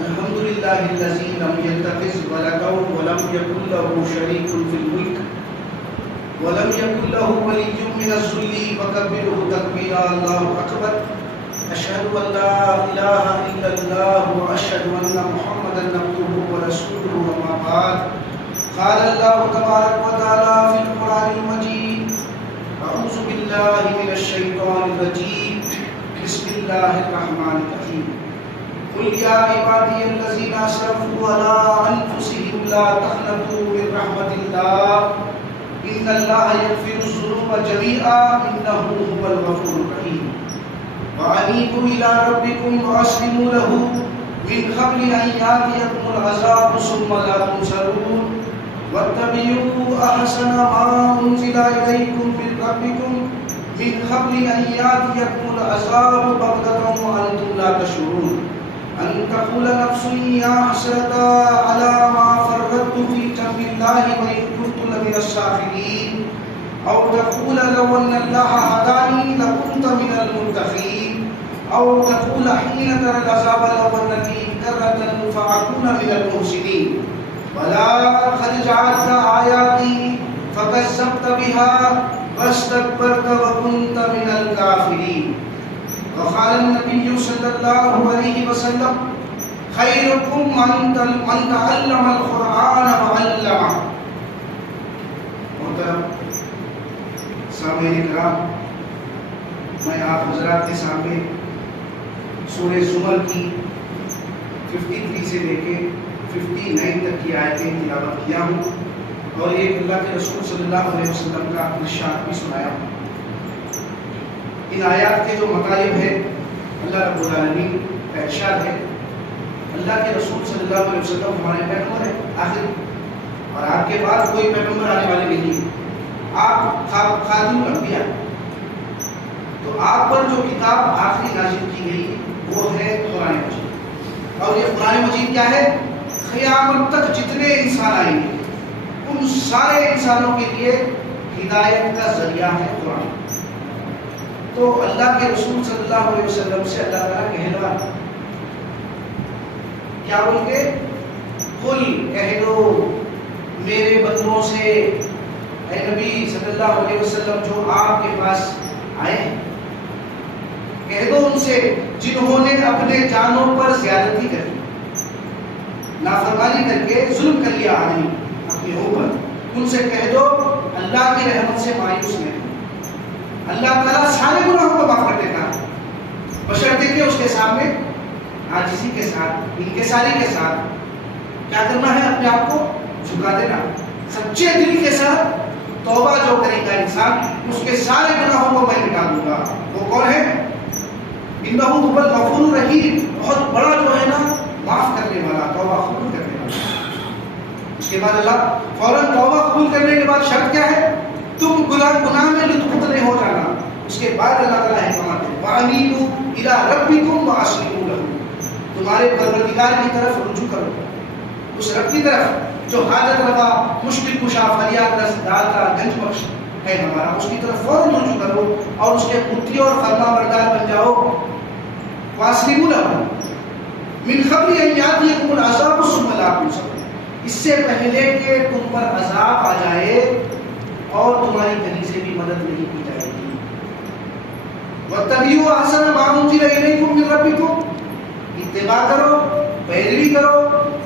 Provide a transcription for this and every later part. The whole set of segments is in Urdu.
الحمد لله الذي لم يتخذ ولدا ولم يكن له شريك في الملك ولم يكن له ولي من الذل وكبره تكبيرا. الله أكبر. أشهد أن لا إله إلا الله وأشهد أن محمدا عبده ورسوله. وما بعد. قال الله تبارك وتعالى في القرآن المجيد: أعوذ بالله من الشيطان الرجيم. بسم الله الرحمن الرحيم. قل يا عبادي الذين أسرفوا على أنفسهم لا تقنطوا من رحمة الله إن الله يغفر الذنوب جميعا إنه هو الغفور الرحيم. وأنيبوا إلى ربكم وأسلموا له من قبل أن يأتيكم العذاب ثم لا تنصرون واتبعوا أحسن ما أنزل إليكم من ربكم من قبل أن يأتيكم العذاب بغتة وأنتم لا تشعرون أن تقول نفس يا حسرة على ما فرطت في جنب الله وإن كنت لمن الساخرين أو تقول لو أن الله هداني لكنت من المتقين أو تقول حين ترى العذاب لو أن لي كرة فأكون من المحسنين ولا قد جعلت آياتي فكذبت بها واستكبرت وكنت من الكافرين. وقال النبي صلى الله عليه وسلم: خيركم من تعلم القرآن وعلمه. محترم سامعین کرام، میں آپ حضرات کے سامنے سورہ زمر کی 53 سے لے کے 59 تک کی آیتیں تلاوت کیا ہوں اور ایک اللہ کے رسول صلی اللہ علیہ وسلم کا ارشاد بھی سنایا ہوں. ان آیات کے جو مطالب ہیں، اللہ رب العالمین کا ارشاد ہے: اللہ کے رسول صلی اللہ علیہ وسلم ہمارے پیغمبر ہیں آخر، اور آپ کے بعد کوئی پیغمبر آنے والے نہیں ہیں. آپ خاتم الانبیاء. تو آپ پر جو کتاب آخری نازل کی گئی وہ ہے قرآن مجید. اور یہ قرآن مجید کیا ہے؟ قیامت تک جتنے انسان آئیں گے ان سارے انسانوں کے لیے ہدایت کا ذریعہ ہے قرآن. تو اللہ کے رسول صلی اللہ علیہ وسلم سے اللہ تعالیٰ کہلوا کیا بول کے؟ قل کہہ دو میرے بندوں سے، اے نبی صلی اللہ علیہ وسلم جو آپ کے پاس آئے ہیں، کہہ دو ان سے جنہوں نے اپنے جانوں پر زیادتی کری، نافرمانی کر کے ظلم کر لیا آدمی اپنے اوپر، ان سے کہہ دو اللہ کی رحمت سے مایوس نہیں. اللہ تعالیٰ سارے گناہوں کو معاف کر دیتا ہے بشرطے کہ اس کے سامنے عاجزی کے ساتھ، انکساری کے ساتھ کیا کرنا ہے؟ اپنے آپ کو جھکا دینا. سچے دل کے ساتھ توبہ جو کرے گا انسان، اس کے سارے گناہوں کو میں مٹا دوں گا. وہ کون ہے؟ انہ هو الغفور الرحیم. بہت بڑا جو ہے نا معاف کرنے والا، توبہ قبول کرنے والا. اس کے بعد اللہ فوراً توبہ قبول کرنے کے بعد شرط کیا ہے؟ تم گناہ میں لطف نہیں ہو جانا. اس کے بعد اللہ تعالیٰ احکامات ہے: وَأَنِيبُوا إِلَىٰ رَبِّكُمْ وَأَسْلِمُوا لَهُ. تمہارے پروردگار کی طرف رجوع کرو، اس رب کی طرف جو حاجت روا، مشکل کشا، فریاد رس، داتا، گنج بخش ہے ہمارا، اس کی طرف فوراً رجوع کرو اور اس کے مطیع اور فرما بردار بن جاؤ. وَأَسْلِمُوا لَهُ مِنْ قَبْلِ أَنْ يَأْتِيَكُمُ الْعَذَابُ ثُمَّ لَا تُنصَرُونَ. اس سے پہلے کہ تم پر عذاب آ جائے اور تمہاری کہیں سے بھی مدد نہیں کی جائے گی. وَاتَّبِعُوا أَحْسَنَ مَا أُنزِلَ إِلَيْكُم مِّن رَّبِّكُم. اتباع کرو، پیروی کرو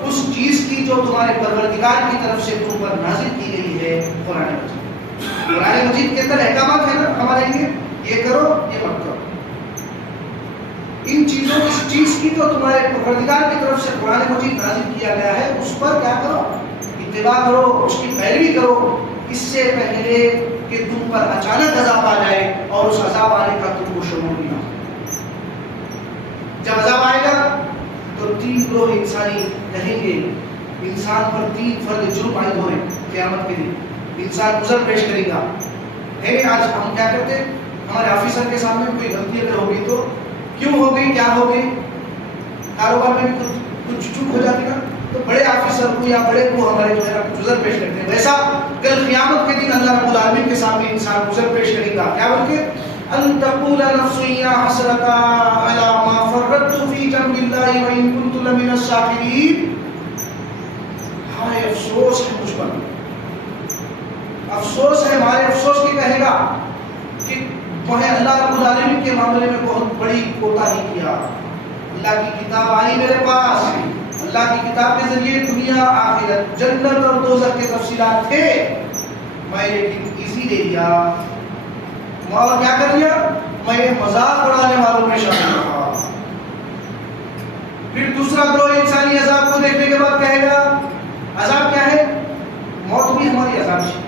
اس چیز کی جو تمہارے پروردگار کی طرف سے تم پر نازل کی گئی ہے، قرآن مجید. قرآن مجید کے اندر احکامات ہیں نا ہمارے لیے، یہ کرو یہ مت کرو. ان چیزوں اس چیز کی تو تمہارے پروردگار کی طرف سے قرآن مجید نازل کیا گیا ہے، اس پر کیا کرو؟ اتباع کرو، اس کی پیروی کرو، اس سے پہلے کہ تم پر اچانک عذاب آ جائے اور اس عذاب آنے کا تم کو شعور بھی نہ ہو. جب عذاب آئے گا تو 3 گروہ انسانی کہیں گے، انسان پر 3 فرد جرم عائد ہوئے قیامت کے دن. انسان گزر پیش کرے گا. آج ہم کیا کرتے ہیں؟ ہمارے آفیسر کے سامنے کوئی غلطی اگر ہوگی تو کیوں ہو گئی، کیا ہو گئی، کاروبار میں بھی کچھ چوک ہو جاتی نا، تو بڑے آفیسر کو یا بڑے کو ہمارے جو ہے گزر پیش کرتے ہیں. ویسا کل قیامت کے دن اللہ رب العالمین کے سامنے انسان گزر پیش کرے گا. کیا بول کے؟ ان تقول نفس یا حسرتا علی ما فرطت فی جنب اللہ وان کنت لمن الساخرین. ہائے افسوس ہے مجھ پر، افسوس ہے ہمارے افسوس کی کہے گا کہ میں اللہ رب العالمین کے معاملے میں بہت بڑی کوتاہی کیا. اللہ کی کتاب آئی میرے پاس، اللہ کی کتاب کے ذریعے دنیا آخرت جنت اور دوزخ کے تفصیلات تھے، میں لیکن ایزی لے لیا اور کیا کر لیا، میں مذاق اڑانے والوں میں شامل رہا. پھر دوسرا گروہ انسانی عذاب کو دیکھنے کے بعد کہے گا عذاب کیا ہے، موت بھی ہماری عذاب ہے.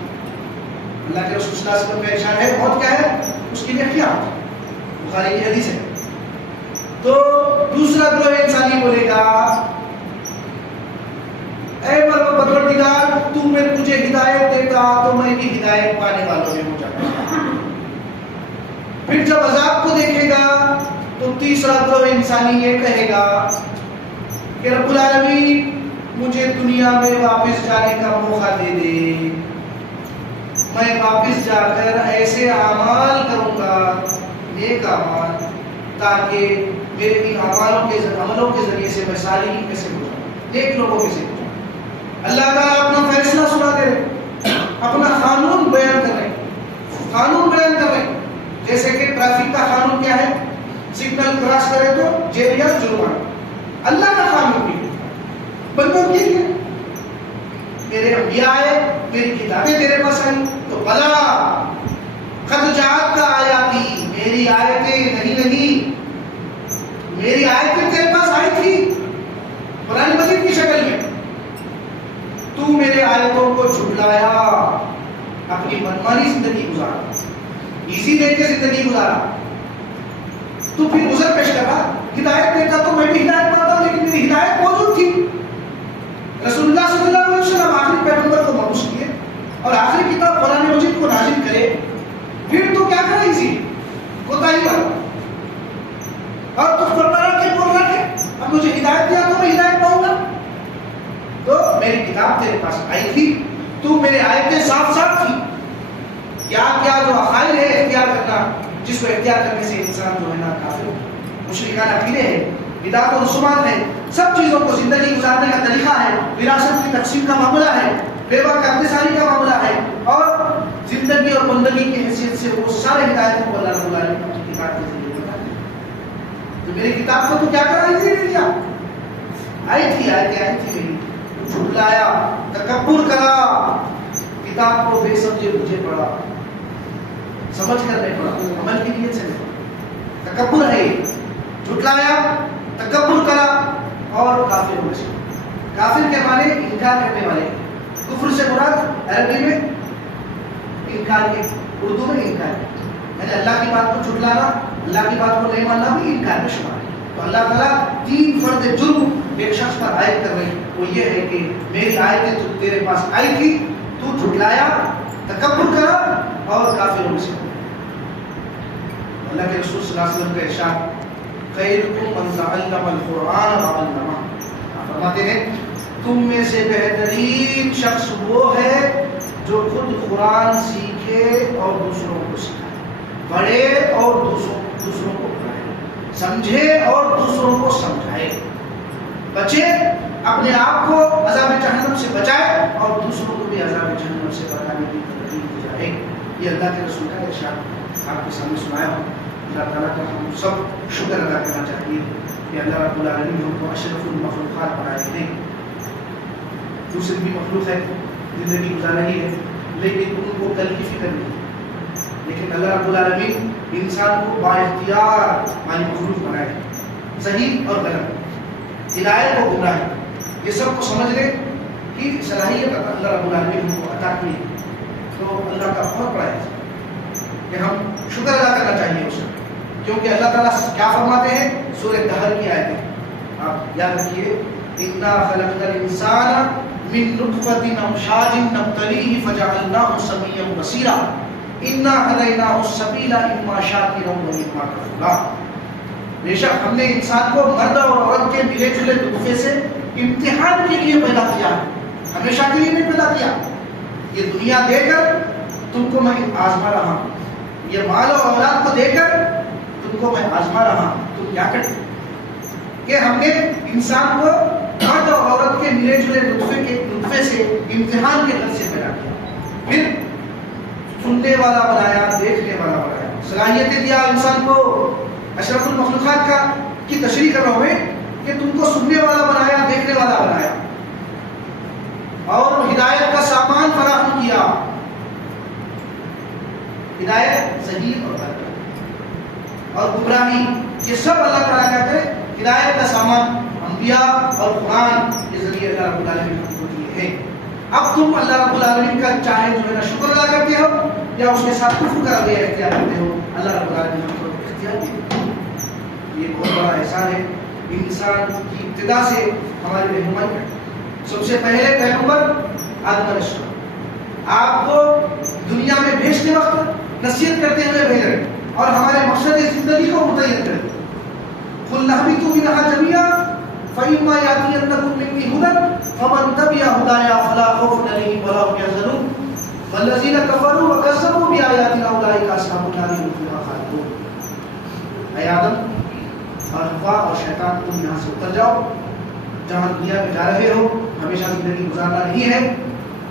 اللہ کے رسول صلی اللہ علیہ وسلم کا ارشاد ہے موت کیا ہے، اس کی ویخیا بخاری کی حدیث ہے. تو دوسرا گروہ انسانی بولے گا اے پروردگار تو مجھے ہدایت دیتا تو میں بھی ہدایت پانے والوں میں ہو جاتا. پھر جب عذاب کو دیکھے گا تو تیسرا گروہ انسانی یہ کہے گا کہ رب العالمین مجھے دنیا میں واپس جانے کا موقع دے دے، میں واپس جا کر ایسے اعمال کروں گا، نیک اعمال، تاکہ میرے ان عملوں کے ذریعے سے میں صالحین میں سے ہو جاؤں، نیک لوگوں میں سے ہو جاؤں. اللہ تعالیٰ اپنا فیصلہ سنا دے رہے، اپنا قانون بیان کر رہے، قانون بیان کر رہے. جیسے کہ ٹریفک کا قانون کیا ہے، سگنل کراس کرے تو جیل یا جرمانہ. اللہ کا قانون بھی بندوں کے لیے میرے انبیاء آئے، میری کتابیں تیرے پاس آئی تو بلا قد جاءت کا آیاتی، میری آیتیں نہیں میری آیتیں تیرے پاس آئی تھی قرآن مجید کی شکل میں، تو میرے آیتوں کو جھٹلایا، اپنی منمانی زندگی گزارا، ایزی دے کے زندگی گزارا. تو پھر عذر پیش کرا، ہدایت دیتا تو میں بھی ہدایت پاتا، لیکن میری ہدایت موجود تھی. رسول اللہ صلی اللہ علیہ وسلم آخری پیغمبر کو مبعوث کیے اور آخری کتاب قرآن مجید کو نازل کرے، پھر تو کیا کرے اسی کوتاہی پر. اور تو فرمایا کہ بول رہا ہے اب مجھے ہدایت دیا تو میں ہدایت پاؤں گا. تو میری کتاب تیرے پاس آئی تھی، تو میرے آیتیں صاف صاف تھی. کیا کیا جو عقائد ہے اختیار کرنا، جس کو اختیار کرنے سے انسان جو ہے نا کافر مشرکانہ عقیدے ہے، بدعت و رسومات ہے، سب چیزوں کو زندگی گزارنے کا طریقہ ہے، وراثت کی تقسیم کا معاملہ ہے، بیوہ کا اقتصادی کا معاملہ ہے، اور زندگی اور بندگی کی حیثیت سے وہ سارے ہدایتوں کو اللہ رب العالمین اپنی کتاب کے ذریعے بتا دے. تو میری کتاب کو تو کیا کرا نہیں کیا آئی تھی میری، جھٹلایا، تکبر کرا، کتاب کو بے سمجھے مجھے پڑھا، سمجھ کر نہیں پڑھا، عمل کی نیت سے نہیں پڑھا. تکبر ہے، جھٹلایا، تکبر کرا اور کافر ہو گئے. کافر کے معنی انکار کرنے والے. کفر سے مراد عربی میں انکار کے، اردو میں انکار، یعنی اللہ کی بات کو جھٹلانا، اللہ کی بات کو نہیں ماننا بھی انکار میں شمار ہے. تو اللہ تعالیٰ 3 فرد جرم ایک شخص پر عائد کر رہے ہیں. وہ یہ ہے کہ میری آیتیں تو تیرے پاس آئی تھی، تو جھٹلایا، تکبر کرا اور کافروں میں سے. اللہ کے رسول صلی اللہ علیہ وسلم کا ارشاد خیرکم من تعلم القرآن وعلمہ، فرماتے ہیں تم میں سے بہترین شخص وہ ہے جو خود قرآن سیکھے اور دوسروں کو سکھائے، پڑھے اور دوسروں کو پڑھائے، سمجھے اور دوسروں کو سمجھائے، بچے اپنے آپ کو عذاب جہنم سے بچائے اور دوسروں کو بھی عذاب جہنم سے بچانے کی ترغیب دی جائے. یہ اللہ کے رسول کا ارشاد آپ کے سامنے سنایا ہوں. اللہ تعالیٰ کا ہم سب شکر ادا کرنا چاہیے کہ اللہ رب العالمین ہم کو اشرف المخلوقات بنائے ہیں. دوسری بھی مخلوق ہے، زندگی گزار رہی ہے، لیکن ان کو کل کی فکر نہیں. لیکن اللہ رب العالمین انسان کو با اختیار مالی مخلوق بنائے، صحیح اور غلط، ہدایت اور گمراہ، یہ سب کو سمجھنے کی صلاحیت اللہ رب العالمین ہم کو عطا کی. تو اللہ کا بہت بڑا ہے کہ ہم شکر ادا کرنا چاہیے اس کا، کیونکہ اللہ تعالیٰ کیا فرماتے ہیں سورہ دہر کی آیتیں آپ یاد رکھیے. اِنَّا خَلَقْنَا الْإِنسَانَ مِن نُطْفَةٍ أَمْشَاجٍ نَبْتَلِيهِ فَجَعَلْنَاهُ سَمِيًّا بَصِيرًا إِنَّا هَدَيْنَاهُ السَّبِيلَ إِمَّا شَاكِرًا وَإِمَّا كَفُورًا. بے شک ہم نے انسان کو مرد اور عورت کے ملے جلے نطفے سے امتحان کے لیے پیدا کیا ہے، ہمیشہ کے لیے نہیں پیدا کیا. یہ دنیا دے کر تم کو میں آزما رہا ہوں، یہ مال اور اولاد کو دے کر تم کو میں آزما رہا ہوں، تم کیا کرتے کہ ہم نے انسان کو مرد اور عورت کے ملے جلے نطفے سے امتحان کے غرض سے پیدا کیا، پھر سننے والا بنایا، دیکھنے والا بنایا، صلاحیتیں دیا انسان کو اشرف المخلوقات کا کی تشریح کر رہا ہوں کہ تم کو سننے والا بنایا، دیکھنے والا بنایا، اور ہدایت کا سامان فراہم کیا، ہدایت صحیح اور غلط اور گمراہی، یہ سب اللہ تعالیٰ کیا کرے، ہدایت کا سامان انبیاء اور قرآن کے ذریعے اللہ رب العالمین کو دیے ہیں۔ اب تم اللہ رب العالمین کا چاہے جو ہے نا شکر ادا کرتے ہو یا اس کے ساتھ کفر کا رویہ اختیار کرتے ہو، اللہ رب العالمین کو اختیار دیتے ہیں۔ یہ بہت بڑا احسان ہے انسان کی ابتدا سے ہماری رہنمائی کرتے۔ سب سے پہلے پیغمبر آدم علیہ السلام آپ کو دنیا میں بھیجتے وقت نصیحت کرتے ہوئے بھیج رہے اور ہمارے مقصد زندگی کو متعین کرتے۔ قُلْ اهْبِطُوا مِنْهَا جَمِيعًا فَإِمَّا يَأْتِيَنَّكُم مِّنِّي هُدًى فَمَن تَبِعَ هُدَايَ فَلَا خَوْفٌ عَلَيْهِمْ وَلَا هُمْ يَحْزَنُونَ وَالَّذِينَ كَفَرُوا وَكَذَّبُوا بِآيَاتِنَا أُولَٰئِكَ أَصْحَابُ النَّارِ هُمْ فِيهَا خَالِدُونَ۔ اے آدم اور حوا اور شیطان، تم یہاں سے اتر جاؤ، جہاں دنیا میں جا رہے ہو ہمیشہ زندگی گزارنا نہیں ہے،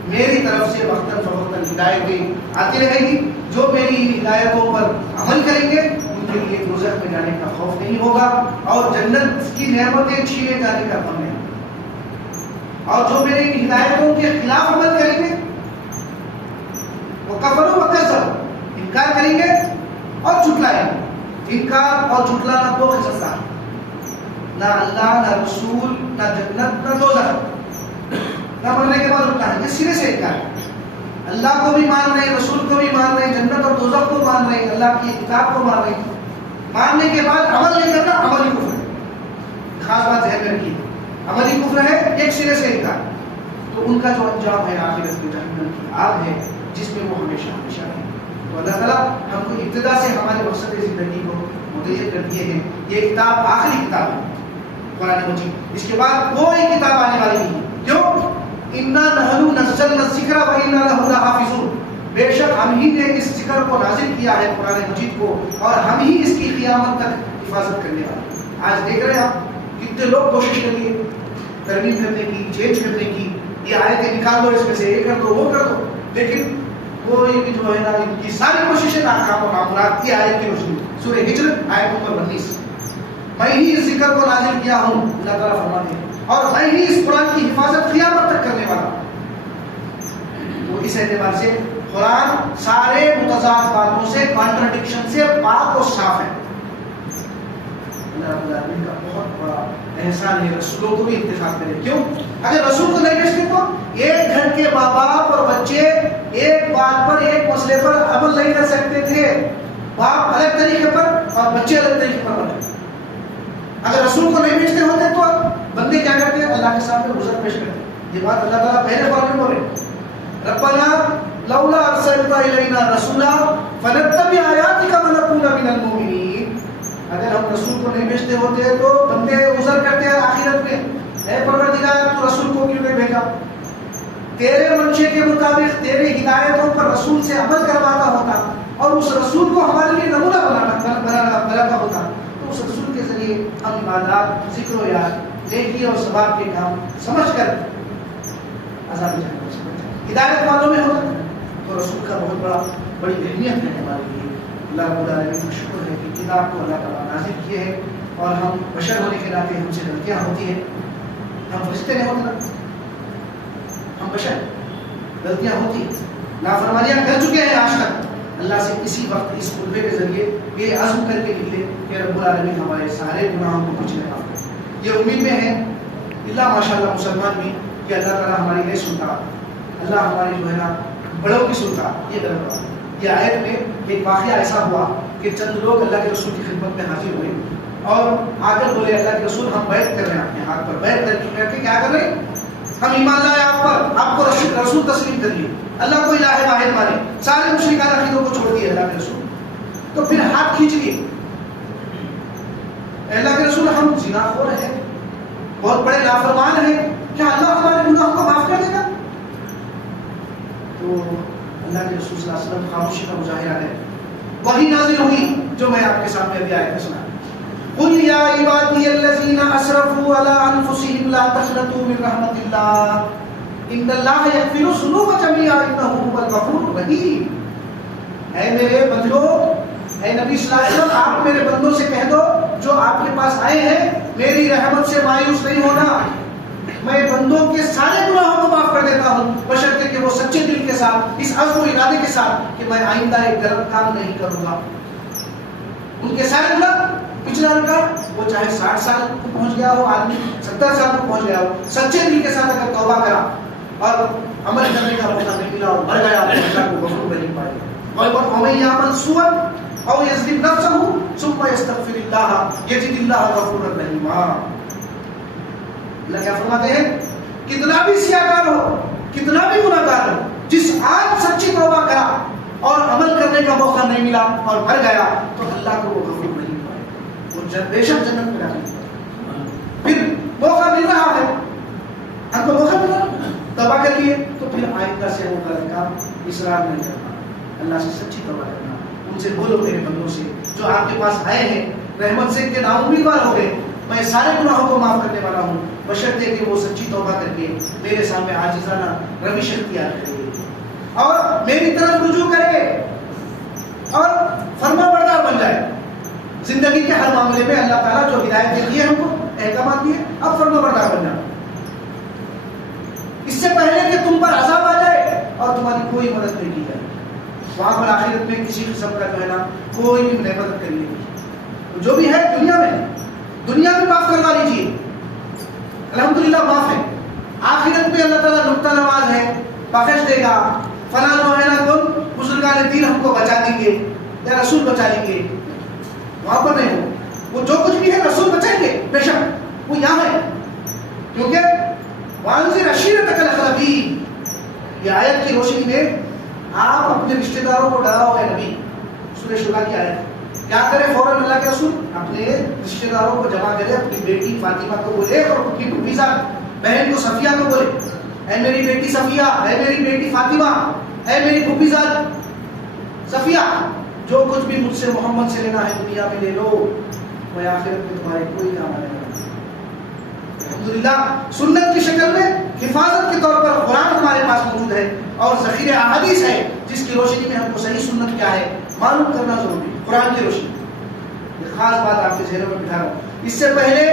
میری طرف سے وقتاً فوقتاً ہدایتیں آتی رہے گی، جو میری ان ہدایتوں پر عمل کریں گے ان کے لیے دوزخ میں جانے کا خوف نہیں ہوگا اور جنت کی نعمتیں چھینے جانے کا غم نہیں ہوگا، اور جو میری ان ہدایتوں کے خلاف عمل کریں گے وہ کفروا وکذبوا، انکار کریں گے اور جھٹلائیں گے۔ انکار اور جھٹلانا دو قسم کا ہے، نہ اللہ نہ رسول نہ جنت نہ دوزخ، نہ مرنے کے بعد اٹھنا ہے، یہ سرے سے انکار ہے۔ اللہ کو بھی مان رہے ہیں، رسول کو بھی مان رہے ہیں، جنت اور دوزخ کو مان رہے ہیں، اللہ کی کتاب کو مان رہے ہیں، ماننے کے بعد عمل نہیں کرنا عملی کفر ہے۔ خاص بات ذہن میں رکھیے، عملی کفر ہے ایک سرے سے انکار، تو ان کا جو انجام ہے آخرت میں جہنم کی آگ ہے جس میں وہ ہمیشہ ہمیشہ رہے۔ تو اللہ تعالیٰ ہم کو ابتدا سے ہمارے مقصد زندگی کو متعین کر دیے ہیں۔ یہ کتاب آخری کتاب ہے قرآن مجید، اس کے بعد کوئی کتاب آنے والی نہیں۔ کیوں؟ اِنَّا نَحْنُ نَزَّلْنَا الذِّكْرَ وَإِنَّا لَهُ لَحَافِظُونَ، بے شک ہم ہی نے اس ذکر کو نازل کیا ہے قرآن مجید کو، اور ہم ہی اس کی قیامت تک حفاظت کرنے والے۔ آج دیکھ رہے ہیں آپ کتنے لوگ کوشش کر لیے ترمیم کرنے کی، چینج کرنے کی، یہ آیتیں نکال دو، اس میں سے یہ کر دو وہ کر دو، لیکن کوئی بھی جو ہے نا ان کی ساری کوششیں ناکام و نامراد کی آیت کی روشنی۔ سورہ ہجر آیت نمبر 19، میں ہی اس ذکر کو نازل کیا ہوں، اللہ تعالیٰ فرماتے ہیں، اور میں ہی اس قرآن کی حفاظت قیامت تک کرنے والا ہوں۔ تو اس اعتبار سے قرآن سارے متضاد باتوں سے، کانٹرڈکشن سے پاک و صاف ہے۔ اللہ رب العالمین کا بہت بڑا احسان ہے رسولوں کو بھی انتخاب کرے۔ کیوں؟ اگر رسول کو نہیں بھیجتے تو ایک گھر کے ماں باپ اور بچے ایک بات پر، ایک مسئلے پر عمل نہیں کر سکتے تھے، باپ الگ طریقے پر اور بچے الگ طریقے پر بنتے۔ اگر رسول کو نہیں بھیجتے ہوتے تو بندے کیا کرتے ہیں؟ اللہ کے سامنے گزر پیش کرتے۔ یہ بات اللہ تعالیٰ پہلے قرآن میں بولے، ربنا لولا ارسلت الینا رسولا فنتبع آیاتک ونکون من المؤمنین۔ اگر ہم رسول کو نہیں بھیجتے ہوتے تو بندے گزر کرتے ہیں آخرت میں، اے پروردگار تو رسول کو کیوں نہیں بھیجا؟ تیرے منشے کے مطابق تیری ہدایتوں پر رسول سے عمل کرواتا ہوتا اور اس رسول کو ہمارے لیے نمونہ بناتا ہوتا، تو اس رسول کے ذریعے ہم عبادات، ذکر و یاد، نیکی اور ثواب کے کام سمجھ کر عذاب جہنم سے بچا۔ ہدایت والوں میں ہوتا تو رسول کا بہت بڑی اہمیت ہے ہمارے لیے۔ اللہ رب العالمین کا شکر ہے کہ کتاب کو اللہ تعالیٰ نازل کیے ہے، اور ہم بشر ہونے کے ناطے ہم سے غلطیاں ہوتی ہیں، ہم فرشتے نہیں ہوتے نا، ہم بشر، غلطیاں ہوتی ہیں، نافرمانیاں کر چکے ہیں آج تک۔ اللہ سے اسی وقت اس خطبے کے ذریعے یہ عزم کر کے نکلے کہ رب العالمین ہمارے سارے گناہوں کو کچھ نہیں معاف کرے۔ یہ امید میں ہے اللہ ماشاء اللہ مسلمان بھی کہ اللہ تعالیٰ ہماری نہیں سنتا، اللہ ہماری جو ہے نا بڑوں کی سنتا، یہ غلط بات ہے۔ یہ آیت میں ایک واقعہ ایسا ہوا کہ چند لوگ اللہ کے رسول کی خدمت میں حاضر ہوئے اور آ کر بولے، اللہ کے رسول ہم بیعت کر رہے ہیں، اپنے ہاتھ پر بیعت کر کے کیا کر رہے ہیں؟ ہم ایمان لائے آپ پر، آپ کو رسول تسلیم کر لیے، اللہ کو الہ واحد مانے، سارے مشرکان عقیدوں کو چھوڑ دیے اللہ کے رسول۔ تو پھر ہاتھ کھینچ لیے، اللہ کے رسول ہم زنا خور ہیں، بہت بڑے نافرمان ہیں، کیا اللہ ہمارے گناہوں کو معاف کر دے گا؟ تو اللہ کے رسول صلی اللہ علیہ وسلم خاموشی کا مظاہرہ ہے، وہی نازل ہوئی جو میں آپ کے سامنے ابھی آیت سنا. قل یا عبادی الذین اسرفوا علی انفسہم لا تقنطوا من رحمت اللہ ان اللہ یغفر الذنوب جميعا انہ هو الغفور الرحیم. اے میرے بندو، اے نبی صلی اللہ علیہ وسلم، آپ میرے بندوں سے کہہ دو جو آپ کے پاس آئے ہیں میری رحمت سے مایوس نہیں ہونا. میں بندوں کے سارے گناہوں کو معاف کر دیتا ہوں بشرطے کہ وہ سچے دل کے ساتھ، اس عزم و ارادے کے ساتھ کہ میں آئندہ ایک غلط کام نہیں کروں گا. ان کے سارے گناہ پچھلا رکھا، وہ چاہے 60 سال کو پہنچ گیا ہو آدمی، 70 سال کو پہنچ گیا ہو، سچے دل کے ساتھ اگر توبہ کرا اور عمل کرنے کا موقع نہیں ملا اور مر گیا تو اللہ کو غفور رحیم پائے گا. وَمَن يَعْمَلْ سُوءًا أَوْ يَظْلِمْ نَفْسَهُ ثُمَّ يَسْتَغْفِرِ اللَّهَ يَجِدِ اللَّهَ غَفُورًا رَحِيمًا. اللہ کیا فرماتے ہیں؟ کتنا بھی سیاہکار ہو، کتنا بھی گناہگار ہو، جس آج سچی توبہ کرا اور عمل کرنے کا موقع نہیں ملا اور مر گیا تو اللہ کو وہ غفور رحیم پائے گا، وہ بے شک جنت میں داخل ہوگا. پھر موقع مل رہا ہے، ہم کو موقع ملا توبہ کر لیے تو پھر آئندہ سے وہ غلط کام اصرار نہیں کرنا، اللہ سے سچی توبہ کرنا. ان سے بولو میرے بندوں سے جو آپ کے پاس آئے ہیں رحمت سے کہ ناامیدوار ہو گئے، میں سارے گناہوں کو معاف کرنے والا ہوں بشرطے کہ وہ سچی توبہ کر کے میرے سامنے عاجزانہ روش اختیار کرے اور میری طرف رجوع کرے اور فرما بردار بن جائے. زندگی کے ہر معاملے میں اللہ تعالیٰ جو ہدایت دیے ہم کو، احکامات دیے، اب فرما بردار بن جائے. اس سے پہلے کہ تم پر عذاب آ جائے اور تمہاری کوئی مدد نہیں کی جائے، وہاں پر آخرت میں کسی قسم کا جو ہے نا کوئی بھی مدد کرنے کی. جو بھی ہے دنیا میں معاف کروا لیجیے، الحمدللہ معاف ہے. آخرت میں اللہ تعالیٰ نقطہ نواز ہے، بخش دے گا. فلاں جو ہے نا کون بزرگان دین ہم کو بچا دیں گے یا رسول بچا لیں گے. وہاں پر نہیں ہو، وہ جو کچھ بھی ہے رسول بچائیں گے بے شک، وہ یہاں ہے. کیونکہ وانذر عشیرتک الاقربین، یہ آیت کی روشنی میں آپ اپنے رشتہ داروں کو ڈراؤ. اے نبی، سورہ شورا کی آیت کیا کرے فوراً اللہ کے رسول اپنے رشتہ داروں کو جمع کرے، اپنی بیٹی فاطمہ کو بولے اور اپنی بھتیجا بہن کو صفیہ کو بولے، اے میری بیٹی صفیہ، اے میری بیٹی فاطمہ، اے میری بھتیجا صفیہ، جو کچھ بھی مجھ سے محمد سے لینا ہے دنیا میں لے لو، میں آخرت میں تمہارے کوئی کام آنے والا. الحمدللہ سنت کی شکل میں حفاظت کے طور پر قرآن ہمارے پاس موجود ہے اور ذخیرہ احادیث ہے جس کی روشنی میں ہم کو صحیح سنت کیا ہے معلوم کرنا ضروری ہے. قرآن کی روشنی یہ خاص بات آپ کے ذہنوں میں بٹھا رہا ہوں، اس سے پہلے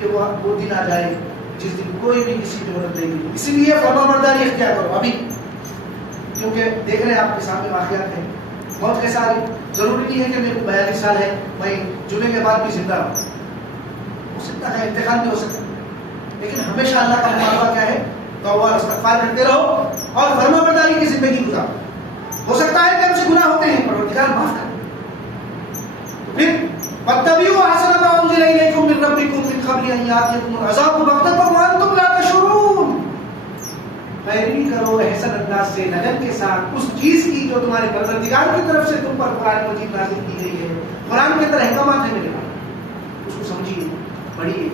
کہ وہ دن آ جائے جس دن کوئی بھی کسی کی مدد نہیں کی. اسی لیے فرما برداری اختیار کرو ابھی، کیونکہ دیکھ رہے ہیں آپ کے سامنے واقعات ہیں بہت کے سارے. ضروری نہیں ہے کہ میرے کو 42 سال ہے میں جمعے کے بعد بھی زندہ رہوں، ہو سکتا ہے انتقال بھی ہو سکتا ہے، لیکن ہمیشہ اللہ کا مطالبہ کیا ہے؟ توبہ اور استغفار کرتے رہو اور فرما برداری کی زندگی گزارو. ہو سکتا ہے کہ ہم سے گناہ ہوتے ہیں، پروردگار معاف کر. پھر وَاتَّبِعُوا أَحْسَنَ مَا أُنزِلَ إِلَيْكُم مِّن رَّبِّكُم مِّن قَبْلِ أَن يَأْتِيَكُمُ الْعَذَابُ بَغْتَةً وَأَنتُمْ لَا تَشْعُرُونَ. پیروی کرو احسن انداز سے لگن کے ساتھ اس چیز کی جو تمہارے پروردگار کی طرف سے تم پر قرآن مجید نازل کی گئی ہے. قرآن کے اندر احکامات ہیں میرے پاس، اس کو سمجھیے، پڑھیے،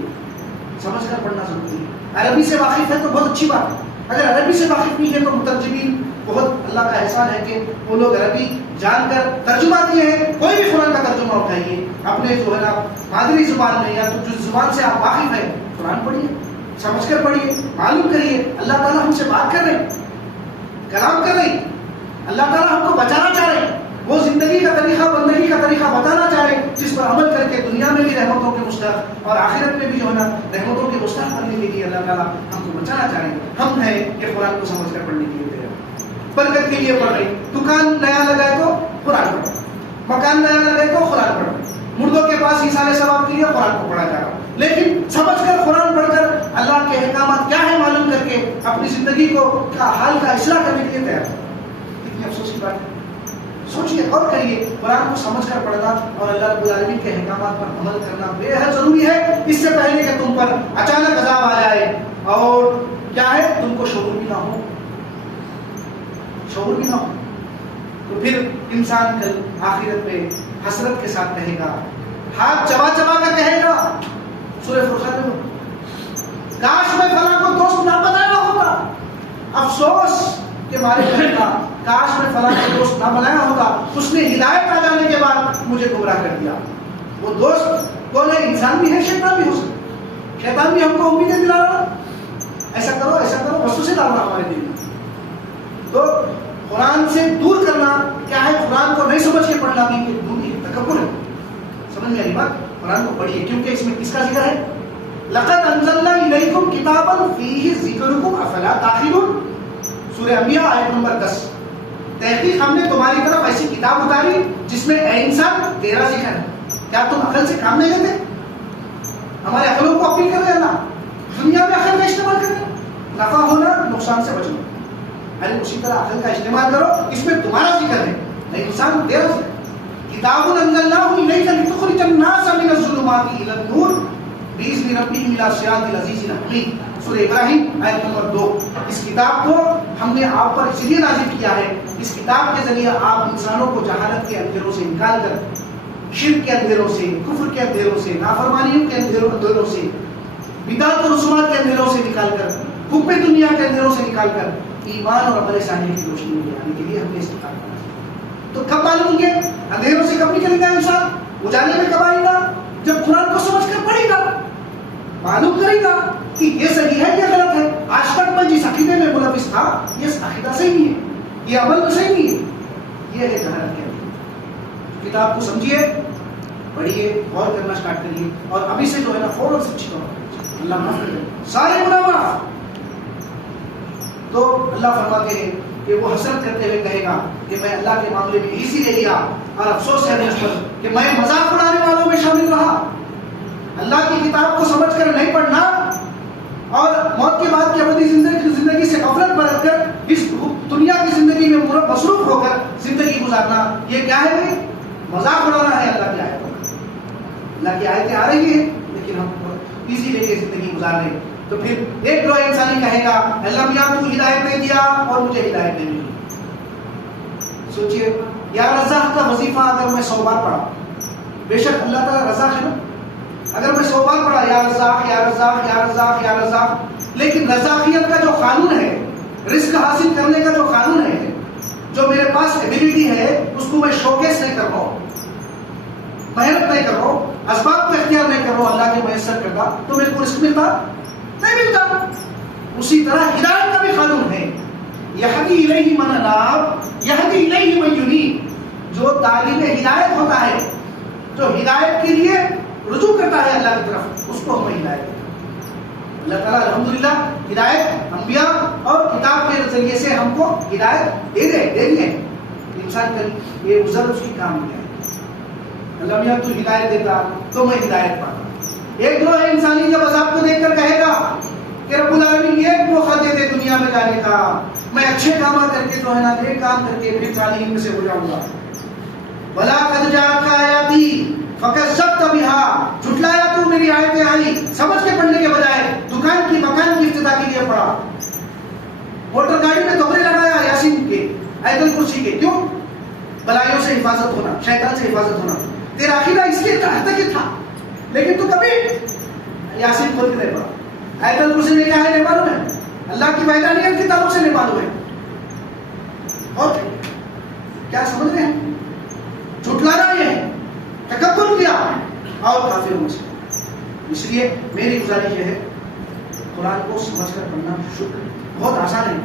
سمجھ کر پڑھنا ضروری ہے. عربی سے واقف ہے تو بہت اچھی بات ہے، اگر عربی سے واقف نہیں ہے تو مترجمین بہت اللہ کا احسان ہے کہ وہ لوگ عربی جان کر ترجمہ دیے ہیں. کوئی بھی قرآن کا ترجمہ اٹھائیے اپنے جو ہے نا مادری زبان میں یا تو جس زبان سے آپ واقف ہیں، قرآن پڑھیے، سمجھ کر پڑھیے، معلوم کریے. اللہ تعالیٰ ہم سے بات کر رہے ہیں، کلام کر رہے ہیں. اللہ تعالیٰ ہم کو بچانا چاہ رہے ہیں، وہ زندگی کا طریقہ، بندگی کا طریقہ بتانا چاہ رہے ہیں جس پر عمل کر کے دنیا میں بھی رحمتوں کے مستحق اور آخرت میں بھی جو ہے نا رحمتوں کے مستحق کرنے کے لیے اللہ تعالیٰ ہم کو بچانا چاہ رہے ہیں. ہم ہیں کہ قرآن کو سمجھ کر پڑھنے کے لیے برکت کے لیے پڑھ رہے. دکان نیا لگائے تو قرآن پڑھو، مکان نیا لگائے تو قرآن پڑھو، مردوں کے پاس ایثار ثواب کے لیے قرآن کو پڑھا جا رہا. لیکن سمجھ کر قرآن پڑھ کر اللہ کے احکامات کیا ہے معلوم کر کے اپنی زندگی کو کا حال کا اصلاح کرنے کے لیے تیار ہو. کتنی افسوس کی بات ہے. سوچیے اور کریے، قرآن کو سمجھ کر پڑھنا اور اللہ رب العالمین کے احکامات پر عمل کرنا بے حد ضروری ہے. اس سے پہلے کہ تم پر اچانک عذاب آ جائے اور کیا ہے تم کو شعور بھی نہ ہو، شعور بھی نہ ہو، تو پھر انسان کل آخرت میں حسرت کے ساتھ کہے گا، ہاتھ چبا چبا کر کہے گا. سورہ فرقان میں کاش میں فلاں کو دوست نہ بنایا ہوتا، افسوس کہ مالک کا کاش میں فلاں کا دوست نہ بنایا ہوتا، اس نے ہدایت آ جانے کے بعد مجھے گمراہ کر دیا. وہ دوست کون ہے؟ انسان بھی ہے، شیطان بھی ہو سکتا ہے. شیطان بھی ہم کو امیدیں دلا رہا، ایسا کرو وسوسے ڈال رہا ہمارے دل میں. تو قرآن سے دور کرنا کیا ہے؟ قرآن کو نہیں سمجھ کے پڑھنا بھی ایک دوری ہے، تکبر ہے. سمجھ میں آئی بات؟ قرآن کو پڑھیے، کیونکہ اس میں کس کا ذکر ہے؟ لقد انزلنا الیکم کتابا فیہ ذکرکم افلا تعقلون، سورہ انبیاء آیت نمبر 10. تحقیق ہم نے تمہاری طرف ایسی کتاب اتاری جس میں اے انسان تیرا ذکر ہے، کیا تم عقل سے کام نہیں لیتے؟ ہمارے عقلوں کو اپیل کر رہے ہیں اللہ، دنیا میں عقل کا استعمال کریں، نفع ہونا نقصان سے بچنا. ارے اسی طرح عقل کا استعمال کرو، اس میں تمہارا ذکر ہے، اے انسان تیرا ذکر. کتاب انزلناہ الیک لتخرج الناس من الظلمات الی النور باذن ربہم الی صراط العزیز الحمید، سورہ ابراہیم آیت نمبر 2. اس کتاب کو ہم نے آپ پر اس لیے نازل کیا ہے، اس کتاب کے ذریعے آپ انسانوں کو جہالت کے اندھیروں سے نکال کر، شرک کے اندھیروں سے، کفر کے اندھیروں سے، نافرمانیوں کے اندھیروں سے، بدعت و رسومات کے اندھیروں سے نکال کر، حکم دنیا کے اندھیروں سے نکال کر ایمان اور عمل صالح کی روشنی میں لانے کے لیے ہم نے اس کتاب کو نازل. تو کب معلوم گے اندھیروں سے کب نکلے گا انسان؟ اجالے میں کب آئے گا؟ جب قرآن کو سمجھ کر پڑھے گا، معلوم کرے گا کہ یہ صحیح ہے، یہ غلط ہے. آج تک میں جس عقیدے میں ملوث تھا یہ عقیدہ صحیح نہیں ہے، یہ عمل صحیح نہیں ہے. یہ ہے جہالت کے اندر. کتاب کو سمجھیے، پڑھیے، غور کرنا اسٹارٹ کریے، اور ابھی سے جو ہے نا فوراً سچی طور اللہ معاف کر دے، سارے گناہ معاف. تو اللہ فرماتے ہیں کہ وہ حسرت کرتے ہوئے کہے گا کہ میں اللہ کے معاملے میں ایزی لے لیا، اور افسوس ہے مجھ پر کہ میں مذاق اڑانے والوں میں شامل رہا. اللہ کی کتاب کو سمجھ کر نہیں پڑھنا اور موت کے بعد کی ابدی زندگی سے غفلت برت کر اس دنیا کی زندگی میں مصروف ہو کر زندگی گزارنا، یہ کیا ہے بھائی؟ مذاق اڑانا ہے اللہ کی آیتوں کا. اللہ کی آیتیں آ رہی ہیں لیکن ہم ایزی لے کے زندگی گزار رہے ہیں. تو پھر ایک گروہ انسانی کہے گا اللہ میاں تو ہدایت نہیں دیا اور مجھے ہدایت نہیں ملی. سوچئے یا رزاق کا وظیفہ اگر میں 100 بار پڑھا، بے شک اللہ تعالیٰ رزاق ہے نا، اگر میں 100 بار پڑھا یا رزاق یا رزاق یا رزاق یا رزاق، لیکن رزاقیت کا جو قانون ہے، رزق حاصل کرنے کا جو قانون ہے، جو میرے پاس ایبیلٹی ہے اس کو میں شوکیس نہیں کر رہا ہوں، محنت نہیں کر رہا ہوں، اسباب کو اختیار نہیں کر رہا ہوں اللہ کے میسر کرتا، تو میرے کو رزق ملتا نہیں ملتا. اسی طرح ہدایت کا بھی قانون ہے، یہدی الیہ من اناب یہدی الیہ من ینیب. جو طالب ہدایت ہوتا ہے، جو ہدایت کے لیے رجوع کرتا ہے اللہ کی طرف، اس کو ہمیں ہدایت دیتا ہے. اللہ تعالیٰ الحمدللہ ہدایت انبیاء اور کتاب کے ذریعے سے ہم کو ہدایت دے دی ہے. انسان کا یہ گزر اس کی کام نہیں ہے. اللہ میاں تو ہدایت دیتا تو میں ہدایت پاتا. ایک گروہ انسانی جب عذاب کو دیکھ کر کہے گا کہ رب العالمین ایک موقع دے دے دنیا میں جانے کا، میں اچھے کام کر کے جو ہے نا نیک کام کر کے پھر صالحین میں سے ہو جاؤں گا. بلا قد جاءتک آیاتی فکذبت بها، جھٹلایا تو میری آیتیں آئی، سمجھ کے پڑھنے کے بجائے دکان کی مکان کی افتتاح کے لیے پڑھا، موٹر گاڑی میں دوبرے لگایا یاسین کے آیت الکرسی کے. کیوں؟ بلائیوں سے حفاظت ہونا، شیطان سے حفاظت ہونا. تیرا عقیدہ اس لیے تک ہی تھا، لیکن تو کبھی یاسین کھول کے نہیں پڑھا. آیت الکرسی میں کیا ہے نہیں معلوم ہے، اللہ کی وحدانیت کے تعلق سے نہیں معلوم ہے. اور کیا سمجھ رہے ہیں؟ جھٹلانا یہ ہے، تکبر کیا اور کافروں میں سے. اس لیے میری گزارش یہ ہے قرآن کو سمجھ کر پڑھنا شکر بہت آسان ہے،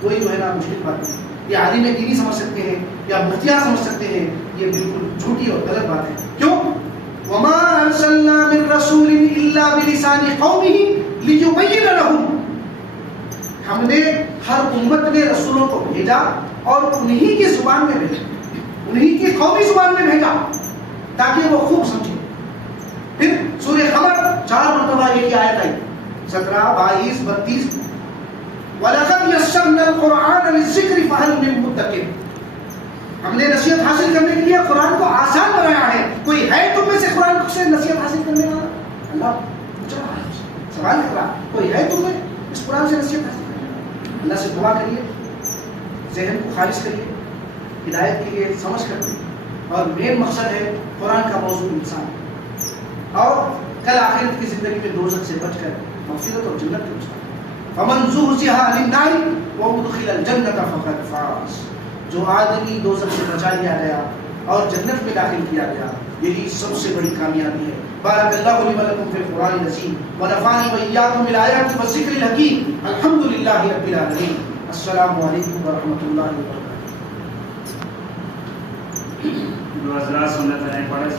کوئی جو ہے نا مشکل بات نہیں. یہ عالم دینی سمجھ سکتے ہیں یا مفتیان سمجھ سکتے ہیں، یہ بالکل جھوٹی اور غلط بات ہے. کیوں؟ وما ارسلنا من رسول الا بلسان قومه ليبين لهم، ہم نے ہر امت میں رسولوں کو بھیجا اور انہی کی زبان میں بھیجا، انہی کی قومی زبان میں بھیجا تاکہ وہ خوب سمجھیں. پھر سورہ قمر 4 مرتبہ ایک ہی آیت آئی، 17، 22، 32. وَلَقَدْ يَسَّرْنَا الْقُرْآنَ لِلذِّكْرِ فَهَلْ مِن مُدَّكِرٍ، ہم نے نصیحت حاصل کرنے کے لیے قرآن کو آسان بنایا ہے. کوئی ہے تم میں سے قرآن سے نصیحت حاصل کرنے والا؟ اللہ پوچھ رہا ہے، سوال کر رہا، کوئی ہے تم میں اس قرآن سے نصیحت حاصل کرنے والا؟ اللہ سے دعا کریے، ذہن کو خالص کریے، ہدایت کے لیے سمجھ کر. اور مین مقصد ہے قرآن کا موضوع انسان، اور کل آخرت کی زندگی میں دوزخ سے بچ کر مغفرت اور جنت کے مستقبل. فمن زحزح عن النار وادخل الجنة فقد فاز. جو آدمی دوزخ سے بچا لیا گیا اور جنت میں داخل کیا گیا، یہی سب سے بڑی کامیابی ہے۔ بارک اللہ لی و لکم فی القرآن العظیم ونفعنی وإیاکم بالآیات والذکر الحکیم، الحمد للہ رب العالمین۔ السلام علیکم ورحمۃ اللہ وبرکاتہ۔ جو حضرات سنت ہیں پڑھے